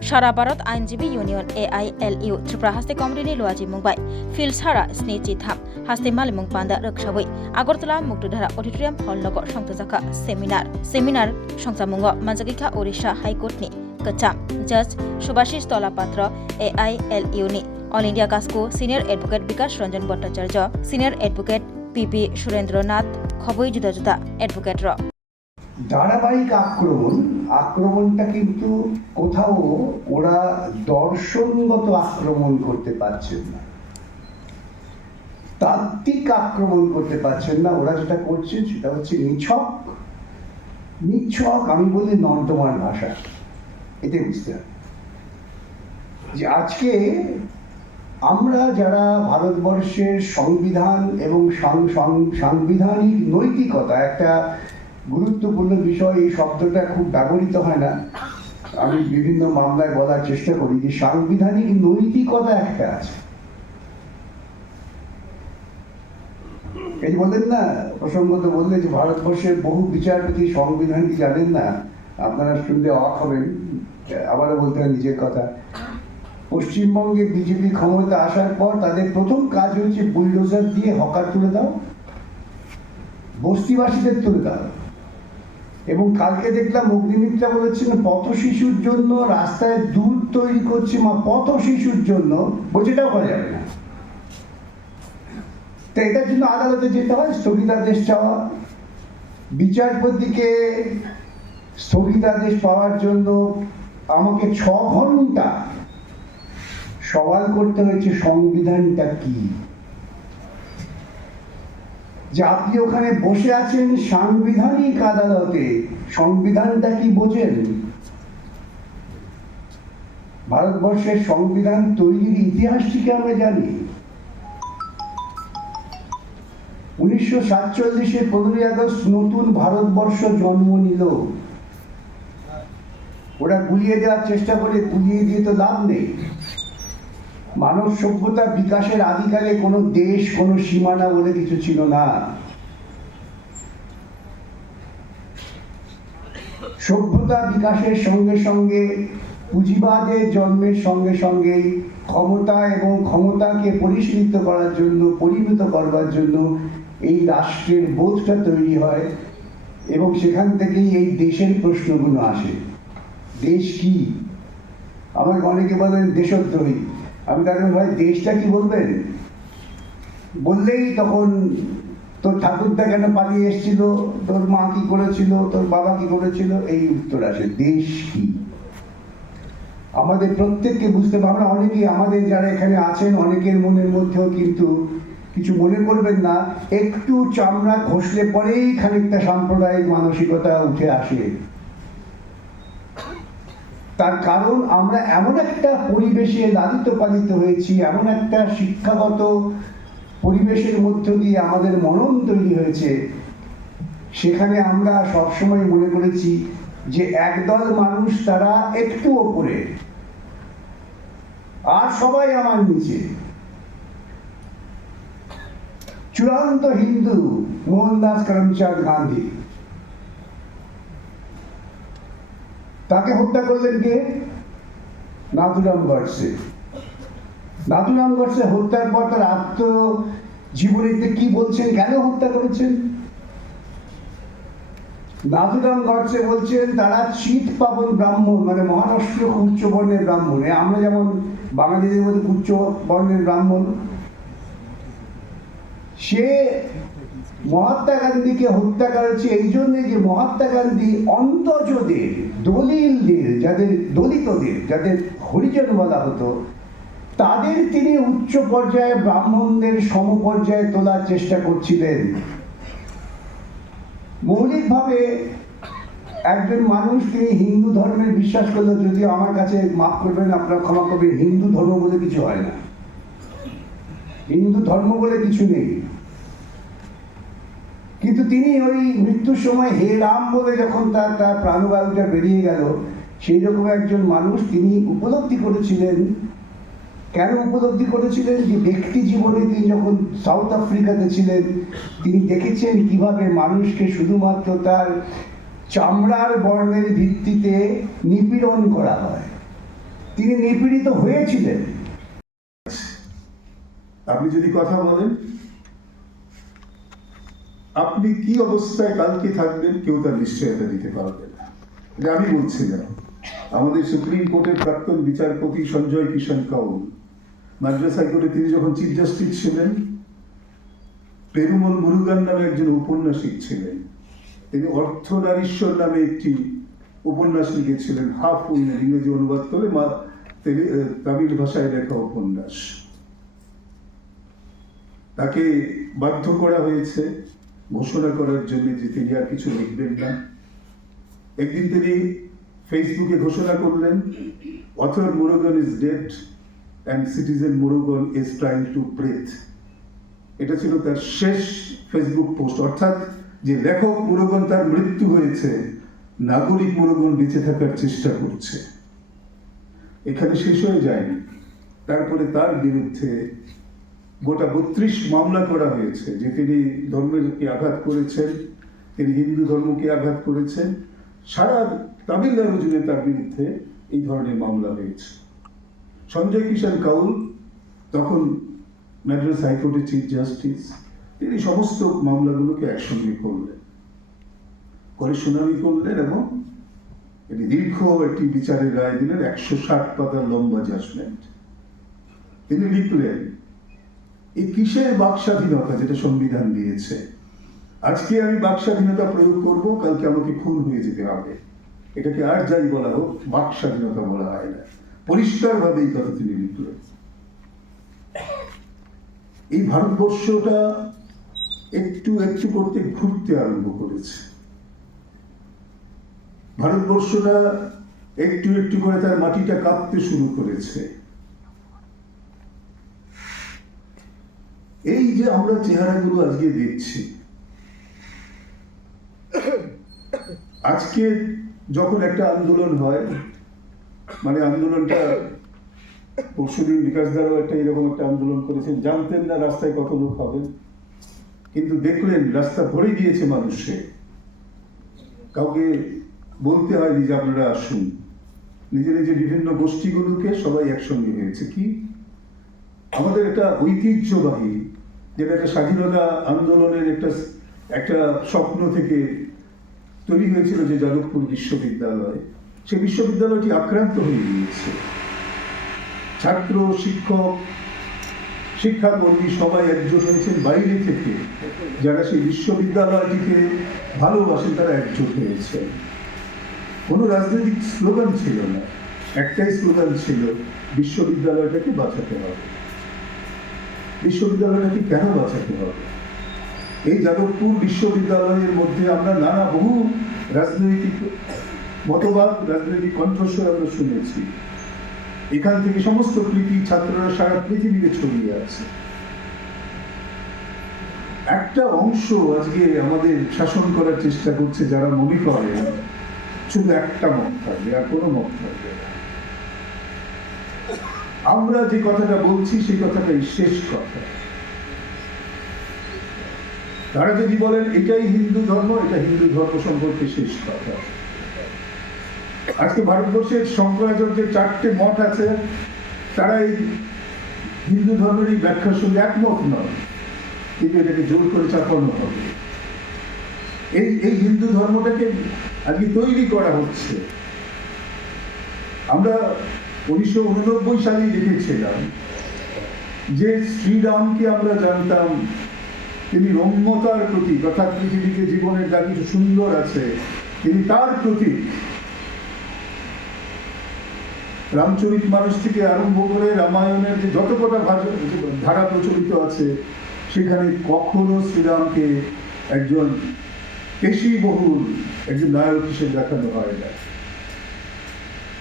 সারা ভারত আইনজীবী union AILU Tripura হাস্তে কমিটিनि लुआजि मुंबाय field सारा स्नि चिथाम हास्ते मालिमुं पान्दा रोखसाबै আগরতলা मुक्तधारा अडिटोरियाम हल नगर संतजाखा सेमिनार संसामुंग मानजागिखा ओडिशा हाइकोर्टनि कचाम जज सुभाषिष तलापात्र AILU नि ऑल इंडिया कास्को senior advocate Vikas Ranjan Bhattacharya senior advocate PP Surendranath Khabai जुदा जुदा एडवोकेट र ধারাবাহিক আক্রমণটা কিন্তু কোথাও ওরা দর্শনগত আক্রমণ করতে পারছেন না, তাত্ত্বিক আক্রমণ করতে পারছেন না। ওরা যেটা করছে সেটা হচ্ছে নিছক আমি বলি নর্দমার ভাষা। এতে বুঝতে হবে যে আজকে আমরা যারা ভারতবর্ষের সংবিধান এবং সাংবিধানিক নৈতিকতা একটা গুরুত্বপূর্ণ বিষয়, এই শব্দটা খুব ব্যবহৃত হয় না, আমি বিভিন্ন মামলায় বলার চেষ্টা করি যে সাংবিধানিক নৈতিকতা একটা আছে। এই বললেন না, প্রসঙ্গত বললে যে ভারতবর্ষের বহু বিচারপতি সংবিধান কি জানেন না, আপনারা শুনলে অবাক হবেন। আবারও বলতে হয় নিজের কথা। পশ্চিমবঙ্গে বিজেপি ক্ষমতা আসার পর তাদের প্রথম কাজ হচ্ছে বুলডোজার দিয়ে হকার তুলে দাও, বস্তিবাসীদের তুলে দাও। এবং কালকে দেখলাম অগ্নিমিত্রা বলেছেন পথ শিশুর জন্য রাস্তায় দুধ তৈরি করছে, পথ শিশুর জন্য বলছে এটাও করা যাবে না। তো এটার জন্য আদালতে যেতে হয়, স্থগিতাদেশ চাওয়া। বিচারপতিকে স্থগিতাদেশ পাওয়ার জন্য আমাকে 6 ঘন্টা সওয়াল করতে হয়েছে সংবিধানটা কি। যে আপনি ওখানে বসে আছেন সাংবিধানিক আদালতে, সংবিধানটা কি বোঝেন? ভারতবর্ষের সংবিধান তৈরির ইতিহাসটিকে আমরা জানি। 1947-এ 15ই আগস্ট নতুন ভারতবর্ষ জন্ম নিল। ওরা গুলিয়ে দেওয়ার চেষ্টা করে, গুলিয়ে দিয়ে তো লাভ নেই। মানব সভ্যতা বিকাশের আদিকালে কোনো দেশ, কোনো সীমানা বলে কিছু ছিল না। সভ্যতা বিকাশের সঙ্গে সঙ্গে পুঁজিবাদের জন্মের সঙ্গে সঙ্গেই ক্ষমতা এবং ক্ষমতাকে পরিশীলিত করার জন্য, পরিমিত করবার জন্য এই রাষ্ট্রের বোধটা তৈরি হয় এবং সেখান থেকেই এই দেশের প্রশ্নগুলো আসে। দেশ কি? আমাকে অনেকে বলেন দেশদ্রোহী। আমি তাদের ভাই দেশটা কি বলবেন? বললেই তখন তোর ঠাকুরদা কেন পালিয়ে এসেছিল, তোর মা কি করেছিল, তোর বাবা কি করেছিল, এই উত্তর আসে। দেশ কি? আমাদের প্রত্যেককে বুঝতে হবে। আমরা অনেকেই, আমাদের যারা এখানে আছেন অনেকের মনের মধ্যেও কিন্তু কিছু মনে করবেন না, একটু চামড়া ঘষলে পরেই খানিকটা সাম্প্রদায়িক মানসিকতা উঠে আসে। তার কারণ আমরা এমন একটা পরিবেশে লালিত পালিত হয়েছি, এমন একটা শিক্ষাগত পরিবেশের মধ্য দিয়ে আমাদের মনন তৈরি হয়েছে, সেখানে আমরা সবসময় মনে করেছি যে একদল মানুষ তারা একটু ওপরে আর সবাই আমার নিচে। চূড়ান্ত হিন্দু মোহনদাস করমচাঁদ গান্ধী, তাকে হত্যা করলেন কে? নাথুরাম গডসে। নাথুরাম গডসে হত্যার পর তার আত্মজীবনীতে কি বলছেন, কেন হত্যা করেছেন? নাথুরাম গডসে বলছেন তারা চিত পাবন ব্রাহ্মণ, মানে মহারাষ্ট্র উচ্চ বর্ণের ব্রাহ্মণ। আমরা যেমন বাঙালিদের মধ্যে উচ্চ বর্ণের ব্রাহ্মণ। সে মহাত্মা গান্ধীকে হত্যা করেছে এই জন্য যে মহাত্মা গান্ধী অন্তজদের, দলিলদের, যাদের দলিতদের, যাদের হরিজন বলা হতো, তাদের তিনি উচ্চ পর্যায়ে ব্রাহ্মণদের সমপর্যায়ে তোলার চেষ্টা করছিলেন। মৌলিকভাবে একজন মানুষ, তিনি হিন্দু ধর্মের বিশ্বাস করলে, যদিও আমার কাছে মাফ করবেন, আপনারা ক্ষমা করবেন, হিন্দু ধর্ম বলে কিছু হয় না, হিন্দু ধর্ম বলে কিছু নেই। কিন্তু তিনি ওই মৃত্যুর সময় হে রাম বলে যখন তার প্রাণবায়ুটা বেরিয়ে গেল, সেই রকম একজন মানুষ, তিনি উপলব্ধি করেছিলেন। কেন উপলব্ধি করেছিলেন? যে ব্যক্তি জীবনে তিনি যখন সাউথ আফ্রিকাতে ছিলেন, তিনি দেখেছেন কিভাবে মানুষকে শুধুমাত্র তার চামড়ার বর্ণের ভিত্তিতে নিপীড়ন করা হয়। তিনি নিপীড়িত হয়েছিলেন। আপনি যদি কথা বলেন, আপনি কি অবস্থায় কালকে থাকবেন কেউ তার নিশ্চয়তা দিতে পারবে না। এটা আমি বলছি না, আমাদের সুপ্রিম কোর্টের প্রাক্তন বিচারপতি সঞ্জয় কিষাণ কাউল মাদ্রাস হাইকোর্টে তিনি যখন চিফ জাস্টিস ছিলেন, পেরুমল মুরুগান নামে একজন উপন্যাসিক ছিলেন। তিনি অর্থনারীশ্বর নামে একটি উপন্যাস লিখেছিলেন, হাফ ইংরেজি অনুবাদ করে তামিল ভাষায় লেখা উপন্যাস। তাকে বাধ্য করা হয়েছে ঘোষণা করার জন্য যে তিনি আর কিছু লিখবেন না। একদিন তিনি ফেসবুকে ঘোষণা করলেন, author Murugan is dead and citizen Murugan is trying to breathe. এটা ছিল তার শেষ ফেসবুক পোস্ট, অর্থাৎ যে লেখক মুরুগান তার মৃত্যু হয়েছে, নাগরিক মুরুগান বেঁচে থাকার চেষ্টা করছে। এখানে শেষ হয়ে যায়নি, তারপরে তার বিরুদ্ধে গোটা 32 মামলা করা হয়েছে যে তিনি ধর্মকে আঘাত করেছেন, তিনি হিন্দু ধর্মকে আঘাত করেছেন। সারা তামিলনাড়ু জুড়ে তার বিরুদ্ধে এই ধরনের মামলা হয়েছে। সঞ্জয় কিষাণ কাউল তখন মাদ্রাস হাইকোর্টের চিফ জাস্টিস, তিনি সমস্ত মামলাগুলোকে একসঙ্গে করলেন, করে শুনানি করলেন এবং এটি দীর্ঘ একটি বিচারের রায় দিলেন, 160 পাতার লম্বা জাজমেন্ট। তিনি লিখলেন, এই কিসের বাক স্বাধীনতা যেটা সংবিধান দিয়েছে? আজকে আমি বাক স্বাধীনতা প্রয়োগ করব, কালকে আমাকে খুন হয়ে যেতে হবে। এটাকে আর যাই বলা হোক, বাক স্বাধীনতা বলা হয় না। পরিষ্কার ভাবে এই কথা তিনি লিখলেন। এই ভারতবর্ষটা একটু একটু করতে ঘুরতে আরম্ভ করেছে। ভারতবর্ষটা একটু একটু করে তার মাটিটা কাঁপতে শুরু করেছে। এই যে আমরা চেহারাগুলো আজকে দেখছি, আজকে যখন একটা আন্দোলন হয়, মানে আন্দোলনটা পরশুদিন বিকাশ দ্বারাও একটা এরকম একটা আন্দোলন করেছেন, জানতেন না রাস্তায় কত লোক হবেন, কিন্তু দেখলেন রাস্তা ভরে গিয়েছে মানুষে। কাউকে বলতে হয়নি যে আপনারা আসুন, নিজে নিজে বিভিন্ন গোষ্ঠীগুলোকে সবাই একসঙ্গে হয়েছে। কি আমাদের একটা ঐতিহ্যবাহী, যেটা একটা স্বাধীনতা আন্দোলনের একটা স্বপ্ন থেকে তৈরি হয়েছিল, যে যাদবপুর বিশ্ববিদ্যালয়, সেই বিশ্ববিদ্যালয়টি আক্রান্ত হয়ে গিয়েছে। ছাত্র, শিক্ষক, শিক্ষাকর্মী সবাই একজোট হয়েছেন, বাইরে থেকে যারা সেই বিশ্ববিদ্যালয়টিকে ভালোবাসেন তারা একজোট হয়েছে। কোনো রাজনৈতিক স্লোগান ছিল না, একটাই স্লোগান ছিল, বিশ্ববিদ্যালয়টাকে বাঁচাতে হবে। বিশ্ববিদ্যালয়টাকে কেন বাঁচাতে হবে? এই যাদবপুর বিশ্ববিদ্যালয়ের মধ্যে আমরা নানা বহু রাজনৈতিক মতবাদ, রাজনৈতিক কণ্ঠস্বর আমরা শুনেছি। এখান থেকে সমস্ত কৃতি ছাত্ররা সারা পৃথিবীতে ছড়িয়ে আছে। একটা অংশ আজকে আমাদের শাসন করার চেষ্টা করছে, যারা মনে করে শুধু একটা মত থাকবে আর কোনো মত থাকবে না। আমরা যে কথাটা বলছি সেই কথাটাই শেষ কথা। তারা যদি বলেন এটাই হিন্দু ধর্ম, এটা হিন্দু ধর্ম সম্পর্কে শেষ কথা। আজকে ভারতবর্ষের শঙ্করাচার্যের 4টে মঠ আছে, তারা এই হিন্দু ধর্মের ব্যাখ্যার সঙ্গে একমত নয়, কিন্তু এটাকে জোর করে চাপানো হবে। এই হিন্দু ধর্মটাকে আজকে তৈরি করা হচ্ছে। আমরা 1989 সালে লিখেছিলাম যে শ্রীরামকে আমরা জানতাম তিনি রম্যতার প্রতীক, অর্থাৎ পৃথিবীতে জীবনের যা কিছু সুন্দর আছে তিনি তার প্রতীক। রামচরিত মানস থেকে আরম্ভ করে রামায়ণের যে যত কটা ধারা প্রচলিত আছে, সেখানে কখনো শ্রীরামকে একজন পেশিবহুল একজন নায়ক হিসেবে দেখানো হয় না।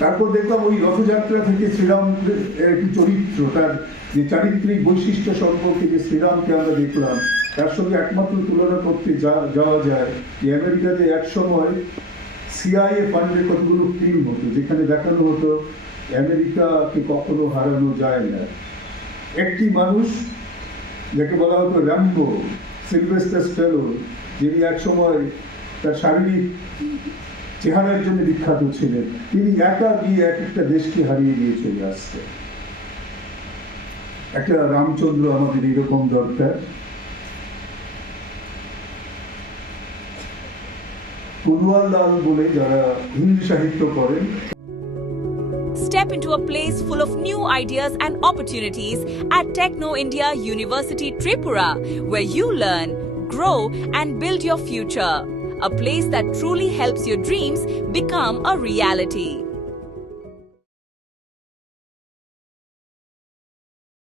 তারপর দেখলাম ওই রথযাত্রা থেকে শ্রীরামের একটি চরিত্র, তার যে চারিত্রিক বৈশিষ্ট্য সম্পর্কে যে শ্রীরামকে আমরা দেখলাম, তার সঙ্গে একমাত্র তুলনা করতে যাওয়া যায় যে আমেরিকাতে এক সময় CIA ফান্ডের কতগুলো ফিল্ম হতো, যেখানে দেখানো হতো আমেরিকাকে কখনো হারানো যায় না। একটি মানুষ যাকে বলা হতো র্যাম্বো, সিলভেস্টার স্ট্যালোন, যিনি এক সময় তার শারীরিক চেহারার জন্য বিখ্যাত ছিলেন। তিনি একা গিয়ে এক একটা দেশকে হারিয়ে দিয়ে চলে আসতেন। একটা রামচন্দ্র আমাদের এরকম দরকার। কুলওয়ার লাল বলে যারা হিন্দি সাহিত্য করেন, Step into a place full of new ideas and opportunities at Techno India University Tripura, where you learn, grow, and build your future. A place that truly helps your dreams become a reality.